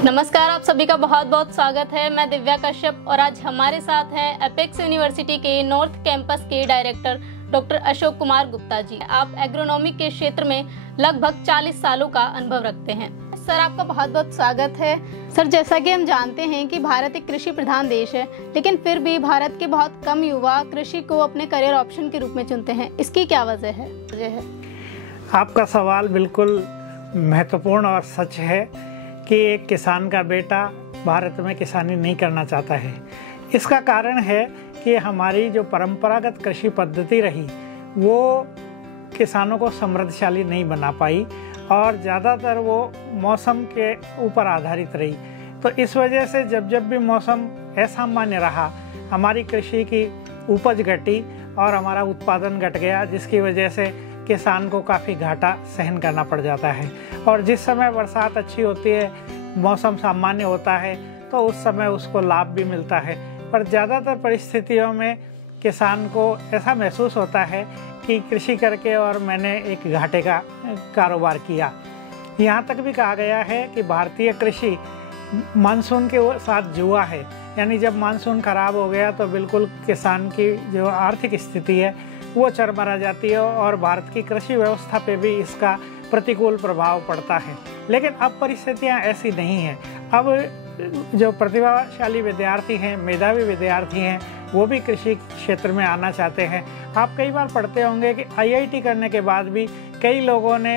नमस्कार, आप सभी का बहुत बहुत स्वागत है। मैं दिव्या कश्यप और आज हमारे साथ हैं एपेक्स यूनिवर्सिटी के नॉर्थ कैंपस के डायरेक्टर डॉक्टर अशोक कुमार गुप्ता जी। आप एग्रोनॉमी के क्षेत्र में लगभग 40 सालों का अनुभव रखते हैं। सर, आपका बहुत बहुत स्वागत है। सर, जैसा कि हम जानते हैं कि भारत एक कृषि प्रधान देश है, लेकिन फिर भी भारत के बहुत कम युवा कृषि को अपने करियर ऑप्शन के रूप में चुनते हैं। इसकी क्या वजह है? आपका सवाल बिल्कुल महत्वपूर्ण और सच है कि एक किसान का बेटा भारत में किसानी नहीं करना चाहता है। इसका कारण है कि हमारी जो परंपरागत कृषि पद्धति रही वो किसानों को समृद्धशाली नहीं बना पाई और ज़्यादातर वो मौसम के ऊपर आधारित रही। तो इस वजह से जब भी मौसम असामान्य रहा, हमारी कृषि की उपज घटी और हमारा उत्पादन घट गया, जिसकी वजह से किसान को काफ़ी घाटा सहन करना पड़ जाता है। और जिस समय बरसात अच्छी होती है, मौसम सामान्य होता है, तो उस समय उसको लाभ भी मिलता है। पर ज़्यादातर परिस्थितियों में किसान को ऐसा महसूस होता है कि कृषि करके और मैंने एक घाटे का कारोबार किया। यहाँ तक भी कहा गया है कि भारतीय कृषि मानसून के साथ जुआ है, यानी जब मानसून खराब हो गया तो बिल्कुल किसान की जो आर्थिक स्थिति है वो चरमरा जाती है और भारत की कृषि व्यवस्था पे भी इसका प्रतिकूल प्रभाव पड़ता है। लेकिन अब परिस्थितियाँ ऐसी नहीं हैं। अब जो प्रतिभाशाली विद्यार्थी हैं, मेधावी विद्यार्थी हैं, वो भी कृषि क्षेत्र में आना चाहते हैं। आप कई बार पढ़ते होंगे कि आईआईटी करने के बाद भी कई लोगों ने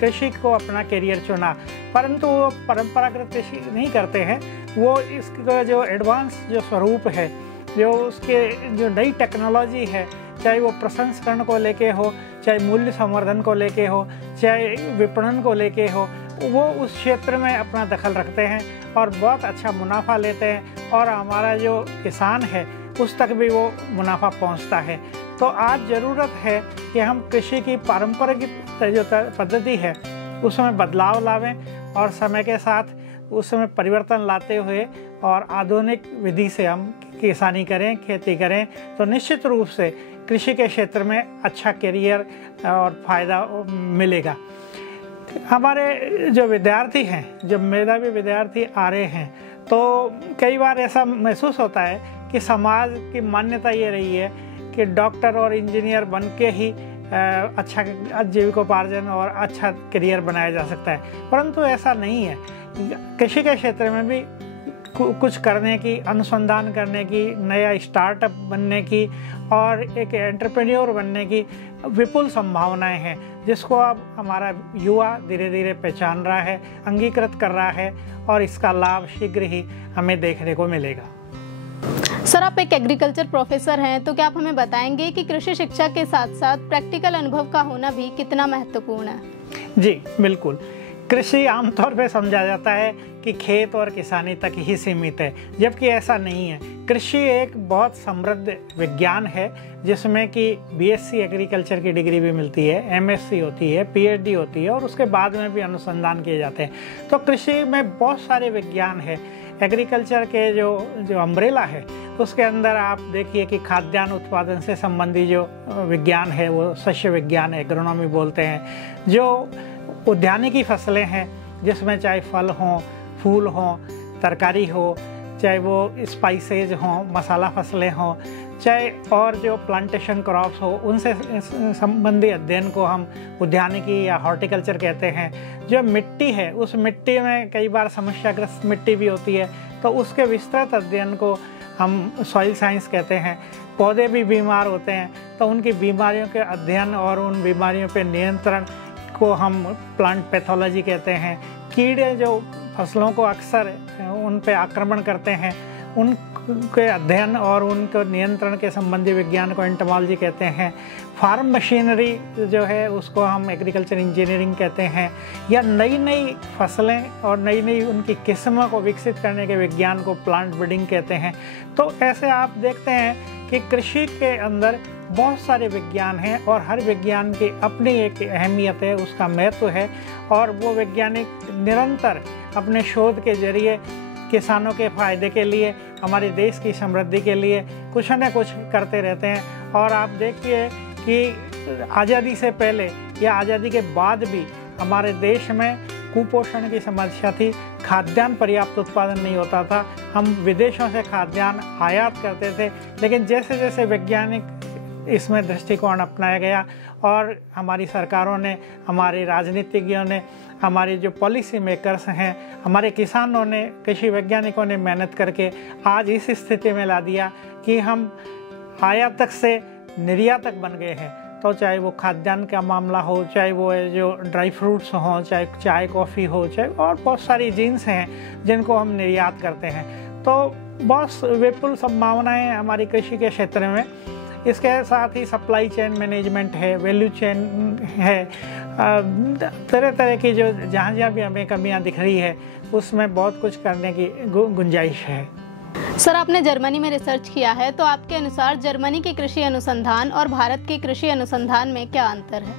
कृषि को अपना करियर चुना, परंतु वो परंपरागत कृषि नहीं करते हैं। वो इसका जो एडवांस जो स्वरूप है, जो उसके जो नई टेक्नोलॉजी है, चाहे वो प्रसंस्करण को लेके हो, चाहे मूल्य संवर्धन को लेके हो, चाहे विपणन को लेके हो, वो उस क्षेत्र में अपना दखल रखते हैं और बहुत अच्छा मुनाफा लेते हैं और हमारा जो किसान है उस तक भी वो मुनाफा पहुंचता है। तो आज ज़रूरत है कि हम कृषि की पारंपरिक जो पद्धति है उसमें बदलाव लावें और समय के साथ उसमें परिवर्तन लाते हुए और आधुनिक विधि से हम किसानी करें, खेती करें, तो निश्चित रूप से कृषि के क्षेत्र में अच्छा करियर और फायदा मिलेगा। हमारे जो विद्यार्थी हैं, जब मेधावी विद्यार्थी आ रहे हैं, तो कई बार ऐसा महसूस होता है कि समाज की मान्यता ये रही है कि डॉक्टर और इंजीनियर बन के ही अच्छा जीविकोपार्जन और अच्छा करियर बनाया जा सकता है, परंतु ऐसा नहीं है। कृषि के क्षेत्र में भी कुछ करने की, अनुसंधान करने की, नया स्टार्टअप बनने की और एक एंटरप्रेन्योर बनने की विपुल संभावनाएं हैं, जिसको अब हमारा युवा धीरे धीरे पहचान रहा है, अंगीकृत कर रहा है और इसका लाभ शीघ्र ही हमें देखने को मिलेगा। सर, आप एक एग्रीकल्चर प्रोफेसर हैं, तो क्या आप हमें बताएंगे कि कृषि शिक्षा के साथ साथ प्रैक्टिकल अनुभव का होना भी कितना महत्वपूर्ण है? जी बिल्कुल। कृषि आमतौर पे समझा जाता है कि खेत और किसानी तक ही सीमित है, जबकि ऐसा नहीं है। कृषि एक बहुत समृद्ध विज्ञान है जिसमें कि बीएससी एग्रीकल्चर की डिग्री भी मिलती है, एमएससी होती है, पीएचडी होती है और उसके बाद में भी अनुसंधान किए जाते हैं। तो कृषि में बहुत सारे विज्ञान है। एग्रीकल्चर के जो अम्ब्रेला है उसके अंदर आप देखिए कि खाद्यान्न उत्पादन से संबंधी जो विज्ञान है वो शस्य विज्ञान एग्रोनॉमी बोलते हैं। जो उद्यानिकी फसलें हैं जिसमें चाहे फल हों, फूल हों, तरकारी हो, चाहे वो स्पाइसेज हों, मसाला फसलें हों, चाहे और जो प्लांटेशन क्रॉप्स हो, उनसे संबंधी अध्ययन को हम उद्यानिकी या हॉर्टिकल्चर कहते हैं। जो मिट्टी है, उस मिट्टी में कई बार समस्याग्रस्त मिट्टी भी होती है, तो उसके विस्तृत अध्ययन को हम सॉइल साइंस कहते हैं। पौधे भी बीमार होते हैं तो उनकी बीमारियों के अध्ययन और उन बीमारियों पर नियंत्रण को हम प्लांट पैथोलॉजी कहते हैं। कीड़े जो फसलों को अक्सर उन पे आक्रमण करते हैं, उनके अध्ययन और उनको नियंत्रण के संबंधी विज्ञान को एंटोमोलॉजी कहते हैं। फार्म मशीनरी जो है उसको हम एग्रीकल्चर इंजीनियरिंग कहते हैं। या नई नई फसलें और नई नई उनकी किस्मों को विकसित करने के विज्ञान को प्लांट ब्रीडिंग कहते हैं। तो ऐसे आप देखते हैं कि कृषि के अंदर बहुत सारे विज्ञान हैं और हर विज्ञान की अपनी एक अहमियत है, उसका महत्व है और वो वैज्ञानिक निरंतर अपने शोध के जरिए किसानों के फायदे के लिए, हमारे देश की समृद्धि के लिए कुछ न कुछ करते रहते हैं। और आप देखिए कि आज़ादी से पहले या आज़ादी के बाद भी हमारे देश में कुपोषण की समस्या थी, खाद्यान्न पर्याप्त उत्पादन नहीं होता था, हम विदेशों से खाद्यान्न आयात करते थे। लेकिन जैसे जैसे वैज्ञानिक इसमें दृष्टिकोण अपनाया गया और हमारी सरकारों ने, हमारे राजनीतिज्ञों ने, हमारे जो पॉलिसी मेकर्स हैं, हमारे किसानों ने, कृषि वैज्ञानिकों ने मेहनत करके आज इस स्थिति में ला दिया कि हम आयातक से निर्यातक बन गए हैं। तो चाहे वो खाद्यान्न का मामला हो, चाहे वो जो ड्राई फ्रूट्स हों, चाहे चाय कॉफ़ी हो, चाहे और बहुत सारी जीन्स हैं जिनको हम निर्यात करते हैं। तो बहुत विपुल संभावनाएं हमारी कृषि के क्षेत्र में। इसके साथ ही सप्लाई चेन मैनेजमेंट है, वैल्यू चेन है, तरह तरह की जो जहाँ भी हमें कमियाँ दिख रही है उसमें बहुत कुछ करने की गुंजाइश है। सर, आपने जर्मनी में रिसर्च किया है, तो आपके अनुसार जर्मनी की कृषि अनुसंधान और भारत की कृषि अनुसंधान में क्या अंतर है?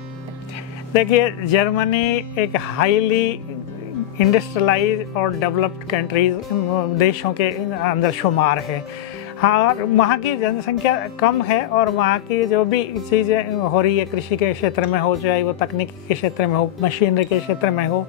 देखिए, जर्मनी एक हाईली इंडस्ट्रियलाइज और डेवलप्ड कंट्रीज देशों के अंदर शुमार है। हाँ, और वहाँ की जनसंख्या कम है और वहाँ की जो भी चीज़ें हो रही है कृषि के क्षेत्र में हो, चाहे वो तकनीकी के क्षेत्र में हो, मशीनरी के क्षेत्र में हो,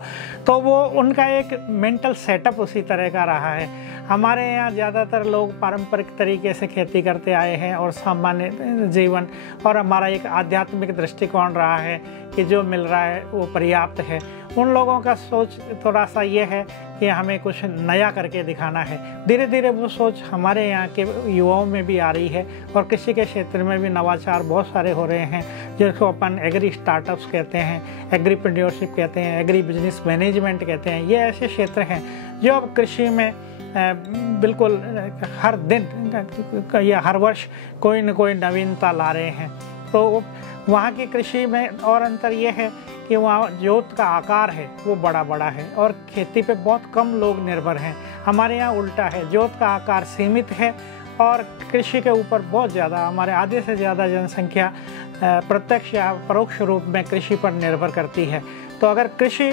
तो वो उनका एक मेंटल सेटअप उसी तरह का रहा है। हमारे यहाँ ज़्यादातर लोग पारंपरिक तरीके से खेती करते आए हैं और सामान्य जीवन, और हमारा एक आध्यात्मिक दृष्टिकोण रहा है कि जो मिल रहा है वो पर्याप्त है। उन लोगों का सोच थोड़ा सा ये है कि हमें कुछ नया करके दिखाना है। धीरे धीरे वो सोच हमारे यहाँ के युवाओं में भी आ रही है और कृषि के क्षेत्र में भी नवाचार बहुत सारे हो रहे हैं, जिसको अपन एग्री स्टार्टअप्स कहते हैं, एग्रीप्रेन्योरशिप कहते हैं, एग्री बिजनेस मैनेजमेंट कहते हैं। ये ऐसे क्षेत्र हैं जो अब कृषि में बिल्कुल हर दिन या हर वर्ष कोई न कोई नवीनता ला रहे हैं। तो वहाँ की कृषि में और अंतर ये है कि वहाँ जोत का आकार है वो बड़ा बड़ा है और खेती पे बहुत कम लोग निर्भर हैं। हमारे यहाँ उल्टा है, जोत का आकार सीमित है और कृषि के ऊपर बहुत ज़्यादा, हमारे आधे से ज़्यादा जनसंख्या प्रत्यक्ष या परोक्ष रूप में कृषि पर निर्भर करती है। तो अगर कृषि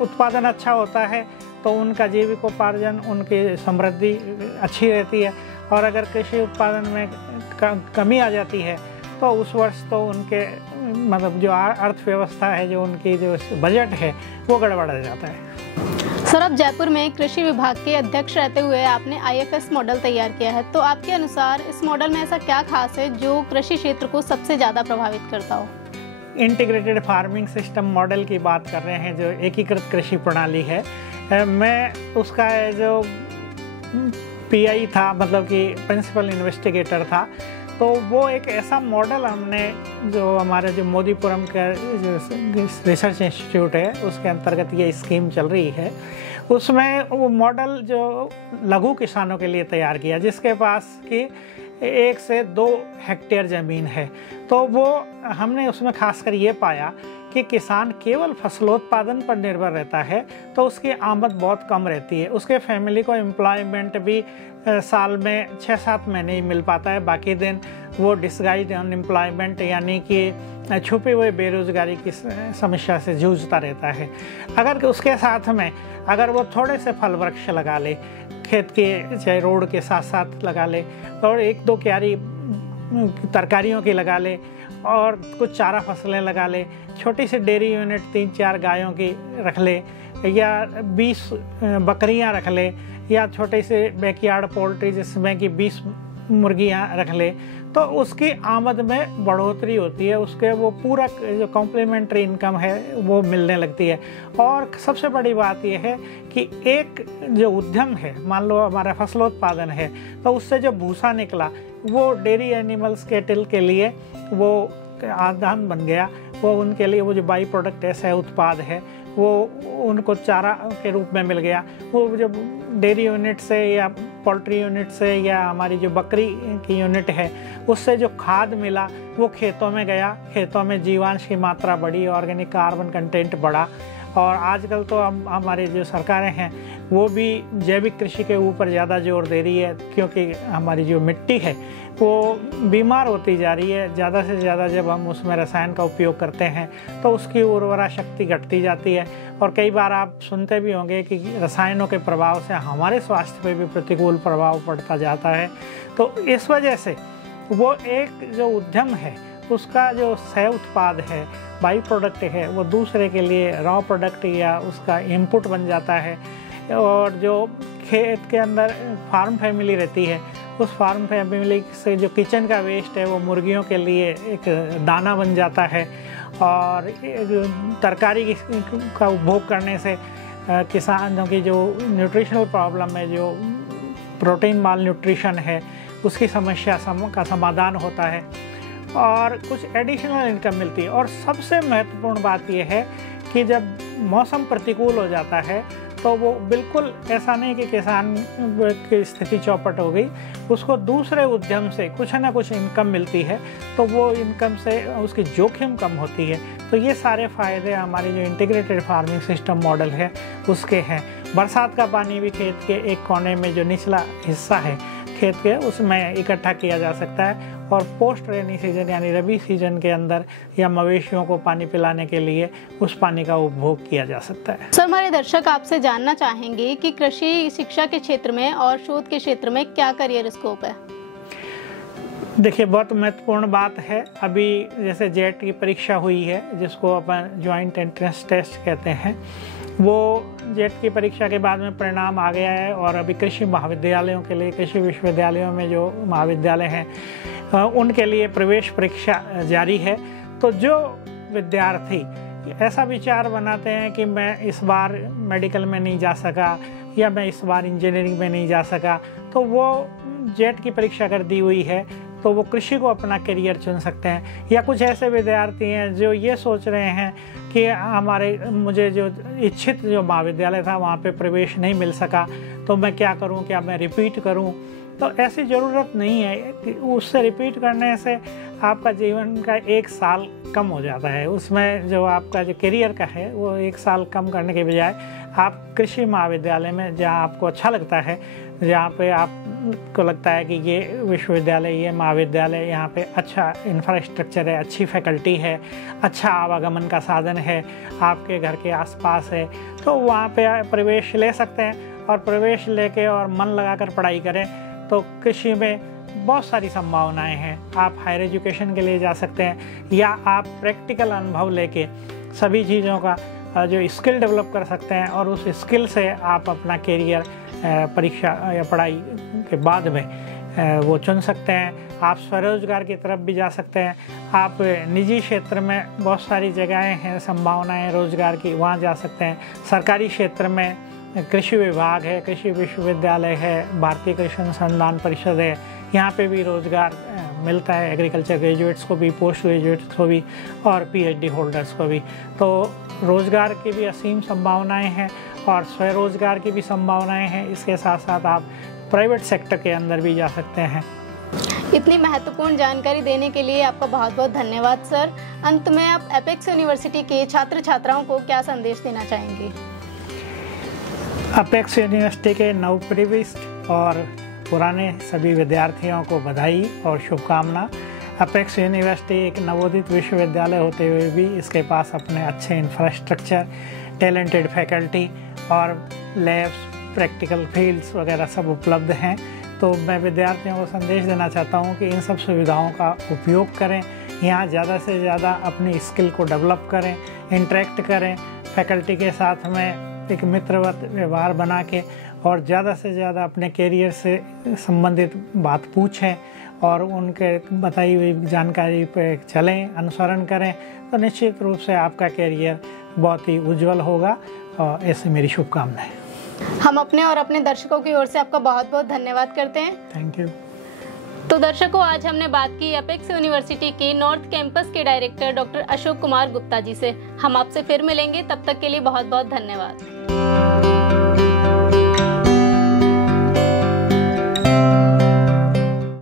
उत्पादन अच्छा होता है तो उनका जीविकोपार्जन, उनकी समृद्धि अच्छी रहती है, और अगर कृषि उत्पादन में कमी आ जाती है तो उस वर्ष तो उनके मतलब जो अर्थव्यवस्था है, जो उनकी जो बजट है वो गड़बड़ जाता है। सर, अब जयपुर में कृषि विभाग के अध्यक्ष रहते हुए आपने IFS मॉडल तैयार किया है, तो आपके अनुसार इस मॉडल में ऐसा क्या खास है जो कृषि क्षेत्र को सबसे ज़्यादा प्रभावित करता हो? इंटीग्रेटेड फार्मिंग सिस्टम मॉडल की बात कर रहे हैं, जो एकीकृत कृषि प्रणाली है। मैं उसका जो PI था, मतलब कि प्रिंसिपल इन्वेस्टिगेटर था, तो वो एक ऐसा मॉडल हमने, जो हमारे जो मोदीपुरम का जो रिसर्च इंस्टीट्यूट है उसके अंतर्गत ये स्कीम चल रही है, उसमें वो मॉडल जो लघु किसानों के लिए तैयार किया, जिसके पास की 1 से 2 हेक्टेयर ज़मीन है। तो वो हमने उसमें खासकर ये पाया कि किसान केवल फसलोत्पादन पर निर्भर रहता है तो उसकी आमद बहुत कम रहती है। उसके फैमिली को एम्प्लॉयमेंट भी साल में 6-7 महीने ही मिल पाता है, बाकी दिन वो डिस्गाइज्ड अनएम्प्लॉयमेंट यानी कि छुपी हुई बेरोजगारी की समस्या से जूझता रहता है। अगर उसके साथ में अगर वो थोड़े से फल वृक्ष लगा ले, खेत के चाहे रोड के साथ साथ लगा ले, और 1-2 क्यारी तरकारियों की लगा ले, और कुछ चारा फसलें लगा ले, छोटी सी डेयरी यूनिट 3-4 गायों की रख ले, या 20 बकरियां रख ले, या छोटे से बैकयार्ड पोल्ट्री जिसमें कि 20 मुर्गियां रख ले, तो उसकी आमद में बढ़ोतरी होती है, उसके वो पूरा जो कॉम्प्लीमेंट्री इनकम है वो मिलने लगती है। और सबसे बड़ी बात यह है कि एक जो उद्यम है, मान लो हमारा फसलोत्पादन है, तो उससे जो भूसा निकला वो डेयरी एनिमल्स केटल के लिए वो आदान बन गया, वो उनके लिए वो जो बाई प्रोडक्ट ऐसा उत्पाद है वो उनको चारा के रूप में मिल गया। वो जो डेयरी यूनिट से या पोल्ट्री यूनिट से या हमारी जो बकरी की यूनिट है उससे जो खाद मिला वो खेतों में गया, खेतों में जीवांश की मात्रा बढ़ी, ऑर्गेनिक कार्बन कंटेंट बढ़ा। और आजकल तो हमारी जो सरकारें हैं वो भी जैविक कृषि के ऊपर ज़्यादा जोर दे रही है, क्योंकि हमारी जो मिट्टी है वो बीमार होती जा रही है। ज़्यादा से ज़्यादा जब हम उसमें रसायन का उपयोग करते हैं तो उसकी उर्वरा शक्ति घटती जाती है, और कई बार आप सुनते भी होंगे कि रसायनों के प्रभाव से हमारे स्वास्थ्य पे भी प्रतिकूल प्रभाव पड़ता जाता है। तो इस वजह से वो एक जो उद्यम है उसका जो सह उत्पाद है, बाई प्रोडक्ट है, वो दूसरे के लिए रॉ प्रोडक्ट या उसका इनपुट बन जाता है। और जो खेत के अंदर फार्म फैमिली रहती है, उस फार्म फैमिली से जो किचन का वेस्ट है वो मुर्गियों के लिए एक दाना बन जाता है। और तरकारी का उपभोग करने से किसानों की जो न्यूट्रिशनल प्रॉब्लम है, जो प्रोटीन माल न्यूट्रिशन है, उसकी समस्या का समाधान होता है और कुछ एडिशनल इनकम मिलती है। और सबसे महत्वपूर्ण बात यह है कि जब मौसम प्रतिकूल हो जाता है तो वो बिल्कुल ऐसा नहीं कि किसान की स्थिति चौपट हो गई, उसको दूसरे उद्यम से कुछ ना कुछ इनकम मिलती है, तो वो इनकम से उसकी जोखिम कम होती है। तो ये सारे फ़ायदे हमारे जो इंटीग्रेटेड फार्मिंग सिस्टम मॉडल है उसके हैं। बरसात का पानी भी खेत के एक कोने में जो निचला हिस्सा है खेत के, उसमें इकट्ठा किया जा सकता है और पोस्ट रेनी सीजन यानी रबी सीजन के अंदर या मवेशियों को पानी पिलाने के लिए उस पानी का उपभोग किया जा सकता है। सर, हमारे दर्शक आपसे जानना चाहेंगे कि कृषि शिक्षा के क्षेत्र में और शोध के क्षेत्र में क्या करियर स्कोप है? देखिए, बहुत महत्वपूर्ण बात है। अभी जैसे जेट की परीक्षा हुई है, जिसको अपन ज्वाइंट एंट्रेंस टेस्ट कहते हैं, वो जेट की परीक्षा के बाद में परिणाम आ गया है और अभी कृषि महाविद्यालयों के लिए, कृषि विश्वविद्यालयों में जो महाविद्यालय हैं उनके लिए प्रवेश परीक्षा जारी है। तो जो विद्यार्थी ऐसा विचार बनाते हैं कि मैं इस बार मेडिकल में नहीं जा सका या मैं इस बार इंजीनियरिंग में नहीं जा सका, तो वो जेट की परीक्षा कर दी हुई है तो वो कृषि को अपना करियर चुन सकते हैं। या कुछ ऐसे विद्यार्थी हैं जो ये सोच रहे हैं कि मुझे जो इच्छित जो महाविद्यालय था वहाँ पे प्रवेश नहीं मिल सका, तो मैं क्या करूँ, क्या मैं रिपीट करूँ? तो ऐसी ज़रूरत नहीं है कि उससे रिपीट करने से आपका जीवन का 1 साल कम हो जाता है। उसमें जो आपका जो करियर का है वो 1 साल कम करने के बजाय आप कृषि महाविद्यालय में, जहाँ आपको अच्छा लगता है, जहाँ पे आपको लगता है कि ये विश्वविद्यालय, ये महाविद्यालय, यहाँ पे अच्छा इंफ्रास्ट्रक्चर है, अच्छी फैकल्टी है, अच्छा आवागमन का साधन है, आपके घर के आसपास है, तो वहाँ पे प्रवेश ले सकते हैं। और प्रवेश लेके और मन लगाकर पढ़ाई करें तो कृषि में बहुत सारी संभावनाएं हैं। आप हायर एजुकेशन के लिए जा सकते हैं या आप प्रैक्टिकल अनुभव लेके सभी चीज़ों का जो स्किल डेवलप कर सकते हैं और उस स्किल से आप अपना करियर परीक्षा या पढ़ाई के बाद में वो चुन सकते हैं। आप स्वरोजगार की तरफ भी जा सकते हैं। आप निजी क्षेत्र में बहुत सारी जगहें हैं, संभावनाएं रोजगार की, वहाँ जा सकते हैं। सरकारी क्षेत्र में कृषि विभाग है, कृषि विश्वविद्यालय है, भारतीय कृषि अनुसंधान परिषद है, यहाँ पे भी रोजगार मिलता है एग्रीकल्चर ग्रेजुएट्स को भी, पोस्ट ग्रेजुएट्स को भी और पीएचडी होल्डर्स को भी। तो रोज़गार की भी असीम संभावनाएं हैं और स्वरोजगार की भी संभावनाएं हैं। इसके साथ साथ आप प्राइवेट सेक्टर के अंदर भी जा सकते हैं। इतनी महत्वपूर्ण जानकारी देने के लिए आपका बहुत बहुत धन्यवाद सर। अंत में आप एपेक्स यूनिवर्सिटी के छात्र छात्राओं को क्या संदेश देना चाहेंगे? एपेक्स यूनिवर्सिटी के नवप्रविष्ट और पुराने सभी विद्यार्थियों को बधाई और शुभकामना। एपेक्स यूनिवर्सिटी एक नवोदित विश्वविद्यालय होते हुए भी इसके पास अपने अच्छे इंफ्रास्ट्रक्चर, टैलेंटेड फैकल्टी और लैब्स, प्रैक्टिकल फील्ड्स वगैरह सब उपलब्ध हैं। तो मैं विद्यार्थियों को संदेश देना चाहता हूं कि इन सब सुविधाओं का उपयोग करें, यहाँ ज़्यादा से ज़्यादा अपनी स्किल को डेवलप करें, इंटरेक्ट करें, फैकल्टी के साथ में एक मित्रवत व्यवहार बना के और ज़्यादा से ज़्यादा अपने कैरियर से संबंधित बात पूछें और उनके बताई हुई जानकारी पे चलें, अनुसरण करें, तो निश्चित रूप से आपका कैरियर बहुत ही उज्जवल होगा। और ऐसी मेरी शुभकामनाएं। हम अपने और अपने दर्शकों की ओर से आपका बहुत बहुत धन्यवाद करते हैं। Thank you. तो दर्शकों, आज हमने बात की एपेक्स यूनिवर्सिटी के नॉर्थ कैंपस के डायरेक्टर डॉक्टर अशोक कुमार गुप्ता जी से। हम आपसे फिर मिलेंगे, तब तक के लिए बहुत बहुत धन्यवाद।